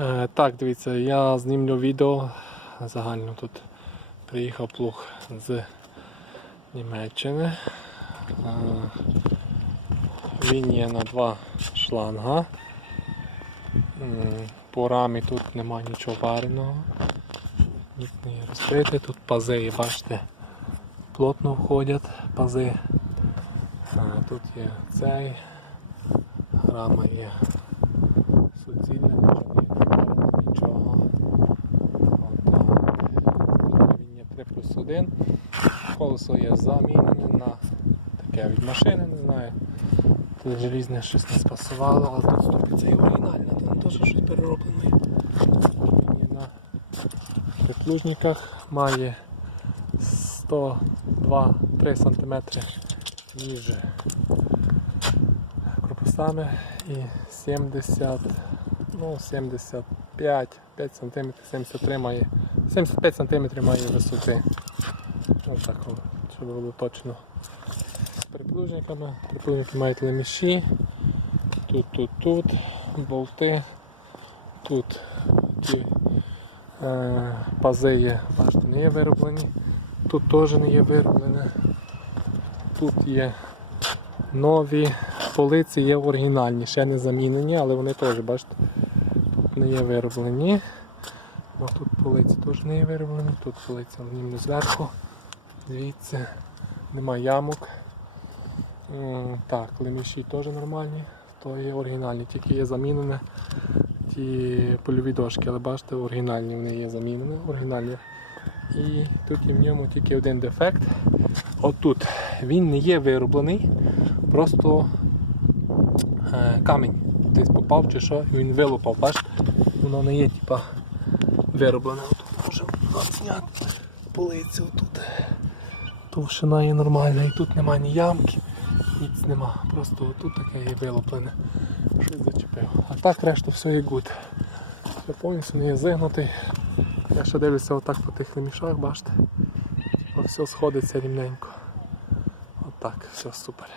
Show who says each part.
Speaker 1: Е, так, дивіться, я знімлю відео. Загально тут приїхав плуг з Німеччини. Е, він є на два шланга. По рамі тут нема нічого вареного. Ніч не є розбитий. Тут пази, бачите, плотно входять пази. Тут є цей, рама є суцільна, нічого не є варено, нічого. Отак. Тут він є 3 плюс 1. Колесо є замінене на таке від машини, не знаю. Тут желізне щось не спасувало, але тут ступиця і оригінальна, там теж щось перероблене. На приплужниках, має 102-3 см ніж корпусами і 70, ну 75, 5 см, 73 має, 75 см має висоти. Ось так, щоб було точно. З приплужниками. Приплужники мають леміші. Тут, тут, тут, болти. Тут ті е, пази є, бачите, не є вироблені. Тут теж не є вироблене. Тут є нові полиці, є оригінальні, ще не замінені, але вони теж, бачите, тут не є вироблені. Ось тут полиці теж не є вироблені, тут полиці німно зверху. Звідси нема ямок. Так, леміші теж нормальні, то є оригінальні, тільки є замінене ті польові дошки, але бачите, оригінальні вони є замінені, оригінальні. І тут є в ньому тільки один дефект. Отут він не є вироблений, просто е, камінь десь попав чи що, він вилупав, бачите, воно не є типа вироблене. Отут можемо зняти полицю отут. Товщина є нормальна, і тут немає ні ямки, ніц нема. Просто отут таке є вилуплене. Щось зачепив. А так решта все є гуд. Все повністю не є зигнутий. Я ще дивлюся отак по тих лемішах, бачите. Типа все сходиться рівненько. Отак, все супер.